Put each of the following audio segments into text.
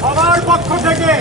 সবার পক্ষ থেকে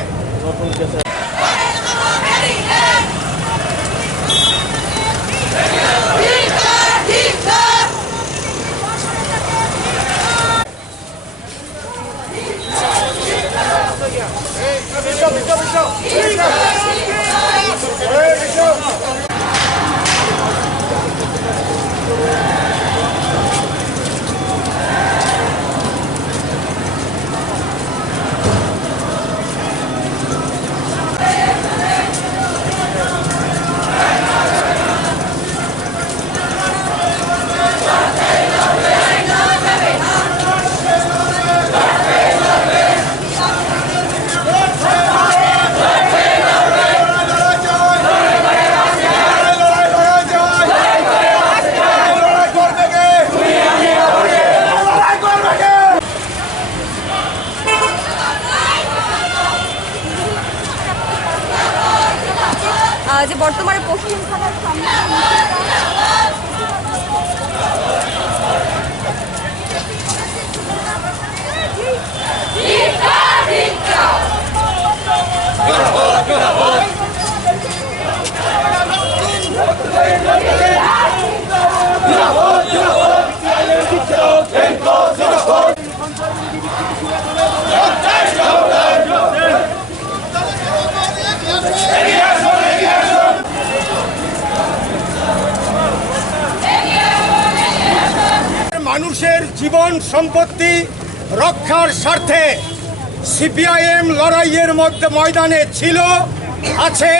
যে বর্তমানে পশ্চিম থানার সামনে মানুষের জীবন সম্পত্তি রক্ষার স্বার্থে সিপিআইএম লড়াইয়ের মধ্যে ময়দানে ছিল, আছে,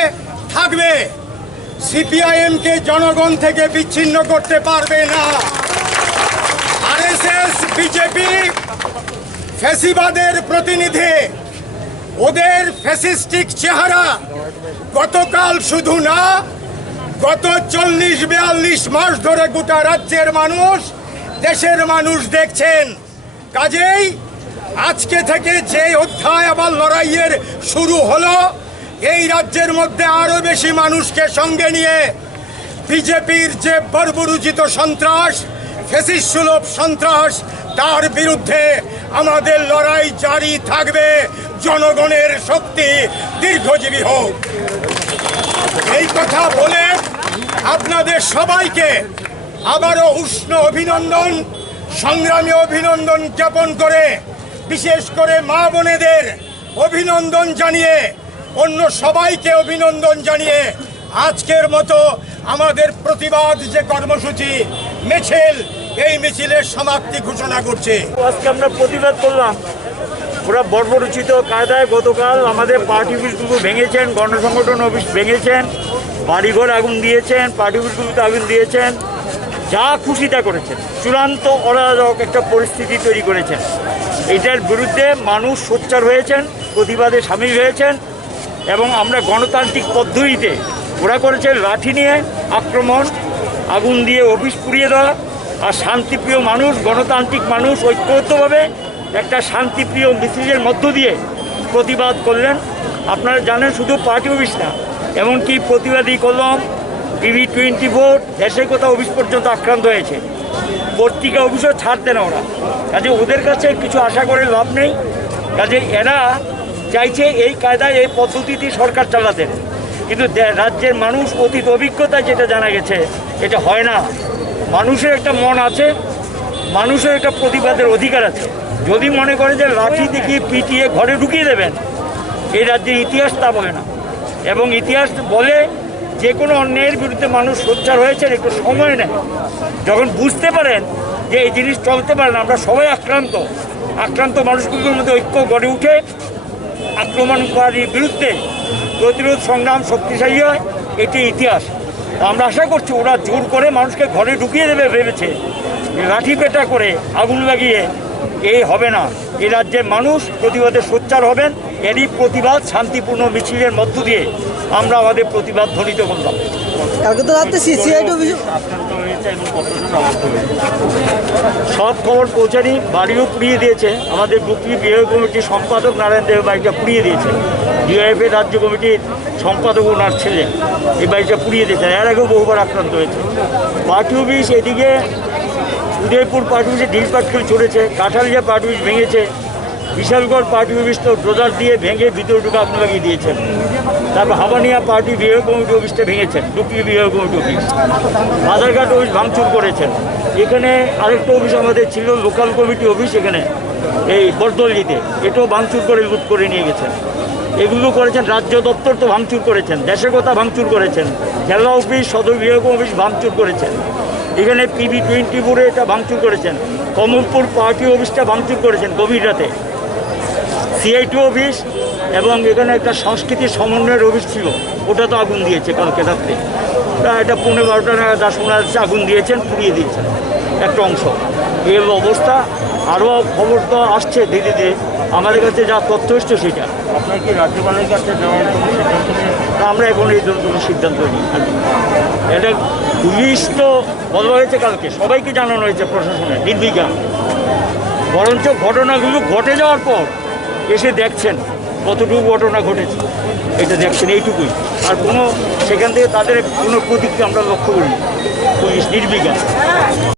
থাকবে। সিপিআইএমকে জনগণ থেকে বিচ্ছিন্ন করতে পারবে না। আরএসএস, বিজেপি ফ্যাসিবাদের প্রতিনিধি, ওদের ফ্যাসিস্টিক চেহারা গতকাল শুধু না, গত 40-42 মাস ধরে গোটা রাজ্যের মানুষ, দেশের মানুষ দেখছেন। কাজেই আজকে থেকে যে অধ্যায় আবার লড়াইয়ের শুরু হলো, এই রাজ্যের মধ্যে আরো বেশি মানুষকে সঙ্গে নিয়ে বিজেপির যে বর্বরোচিত সন্ত্রাস, ফ্যাসিস্ট সুলভ সন্ত্রাস, তার বিরুদ্ধে আমাদের লড়াই জারি থাকবে। জনগণের শক্তি দীর্ঘজীবী হোক। এই কথা বলে আপনাদের সবাইকে আবারও উষ্ণ অভিনন্দন, সংগ্রামী অভিনন্দন জ্ঞাপন করে, বিশেষ করে মা বোনেদের অভিনন্দন জানিয়ে, অন্য সবাইকে অভিনন্দন জানিয়ে আজকের মতো আমাদের প্রতিবাদ যে কর্মসূচি মিছিল, এই মিছিলের সমাপ্তি ঘোষণা করছে। আজকে আমরা প্রতিবাদ করলাম, ওরা বর্বরোচিত কায়দায় গতকাল আমাদের পার্টি অফিসগুলো ভেঙেছেন, গণসংগঠন অফিস ভেঙেছেন, বাড়িঘর আগুন দিয়েছেন, পার্টি অফিসগুলোতে আগুন দিয়েছেন, যা খুশি তা করেছেন, চূড়ান্ত অরাজক একটা পরিস্থিতি তৈরি করেছেন। এটার বিরুদ্ধে মানুষ সোচ্চার হয়েছেন, প্রতিবাদে সামিল হয়েছেন এবং আমরা গণতান্ত্রিক পদ্ধতিতে, ওরা করেছে লাঠি নিয়ে আক্রমণ, আগুন দিয়ে অফিস পুড়িয়ে দেওয়া, আর শান্তিপ্রিয় মানুষ, গণতান্ত্রিক মানুষ ঐক্যবদ্ধভাবে একটা শান্তিপ্রিয় মিছিলের মধ্য দিয়ে প্রতিবাদ করলেন। আপনারা জানেন শুধু পার্টি অফিস না, এমনকি প্রতিবাদী কলম, TV24, দেশের কোথাও অফিস পর্যন্ত আক্রান্ত হয়েছে। পত্রিকা অফিসও ছাড়তে না ওরা। কাজে ওদের কাছে কিছু আশা করে লাভ নেই। কাজে এরা চাইছে এই কায়দায়, এই পদ্ধতিতে সরকার চালাতেন, কিন্তু রাজ্যের মানুষ অতীত অভিজ্ঞতায় যেটা জানা গেছে, এটা হয় না। মানুষের একটা মন আছে, মানুষের একটা প্রতিবাদের অধিকার আছে। যদি মনে করে যে লাঠি দেখিয়ে পিটিয়ে ঘরে ঢুকিয়ে দেবেন, এই রাজ্যের ইতিহাস তা বলে না। এবং ইতিহাস বলে যে কোনো অন্যায়ের বিরুদ্ধে মানুষ সোচ্চার হয়েছেন, একটু সময় নেয়। যখন বুঝতে পারেন যে এই জিনিস চলতে পারে না, আমরা সবাই আক্রান্ত মানুষগুলোর মধ্যে ঐক্য গড়ে উঠে আক্রমণকারীর বিরুদ্ধে প্রতিরোধ সংগ্রাম শক্তিশালী হয়। এটি ইতিহাস। আমরা আশা করছি ওরা জোর করে মানুষকে ঘরে ঢুকিয়ে দেবে ভেবেছে, লাঠি পেটা করে আগুন লাগিয়ে, এই হবে না। এই রাজ্যের মানুষ প্রতিবাদে সোচ্চার হবেন। এরই প্রতিবাদ শান্তিপূর্ণ মিছিলের মধ্য দিয়ে আমরা আমাদের প্রতিবাদ ধ্বনিত করলাম। সব খবর পৌঁছানি, বাড়িও পুড়িয়ে দিয়েছে। আমাদের বুকলি বিএ কমিটির সম্পাদক নারায়ণ দেব বাড়িটা পুড়িয়ে দিয়েছে। ডিওএফের রাজ্য কমিটির সম্পাদক ওনার ছেলে এই বাড়িটা পুড়িয়ে দিয়েছেন। এর আগেও বহুবার আক্রান্ত হয়েছে। পার্টি অফিস এদিকে উদয়পুর পার্টি অফিসে ঢিল পাটকেল চড়েছে, কাঁঠালিয়া পার্টি অফিস ভেঙেছে, বিশালগড় পার্টি অফিসটা ডোজার দিয়ে ভেঙে ভিতরে ঢুকে আগুন লাগিয়ে দিয়েছেন। তারপর হাবানিয়া পার্টি বিভাগ কমিটি অফিসটা ভেঙেছেন, ডুকলি বিভাগ কমিটি অফিস। বাজারঘাট অফিস ভাঙচুর করেছেন। এখানে আরেকটা অফিস আমাদের ছিল, লোকাল কমিটি অফিস, এখানে এই বরদলজিতে, এটাও ভাঙচুর করে লুট করে নিয়ে গেছেন। এগুলো করেছেন। রাজ্য দপ্তর তো ভাঙচুর করেছেন, দেশের কথা ভাঙচুর করেছেন, জেলা অফিস, সদর বিভাগ অফিস ভাঙচুর করেছেন। এখানে PB24 এটা ভাঙচুর করেছেন। কমলপুর পার্টি অফিসটা ভাঙচুর করেছেন গভীর রাতে। CIT অফিস এবং এখানে একটা সংস্কৃতি সমন্বয়ের অফিস ছিল, ওটা তো আগুন দিয়েছে কালকে রাত্রে। তা এটা 11:30 নাগাদ শোনা যাচ্ছে আগুন দিয়েছেন, পুড়িয়ে দিয়েছেন একটা অংশ। এই অবস্থা। আরও খবর তো আসছে ধীরে ধীরে, আমাদের কাছে যা তথ্য এসছে সেটা। আপনার কি রাজ্যপালের কাছে যাওয়ার কোনো সিদ্ধান্ত নিয়ে? আমরা এখন এই ধরনের কোনো সিদ্ধান্ত নিই। এটা পুলিশ তো বলা হয়েছে কালকে, সবাইকে জানানো হয়েছে প্রশাসনের নির্বিঘ্ন। বরঞ্চ ঘটনাগুলো ঘটে যাওয়ার পর এসে দেখছেন কতটুকু ঘটনা ঘটেছে, এটা দেখছেন, এইটুকুই। আর কোনো সেখান থেকে তাদের কোনো প্রতিক্রিয়া আমরা লক্ষ্য করিনি। পুলিশ নির্বিঘ্ন।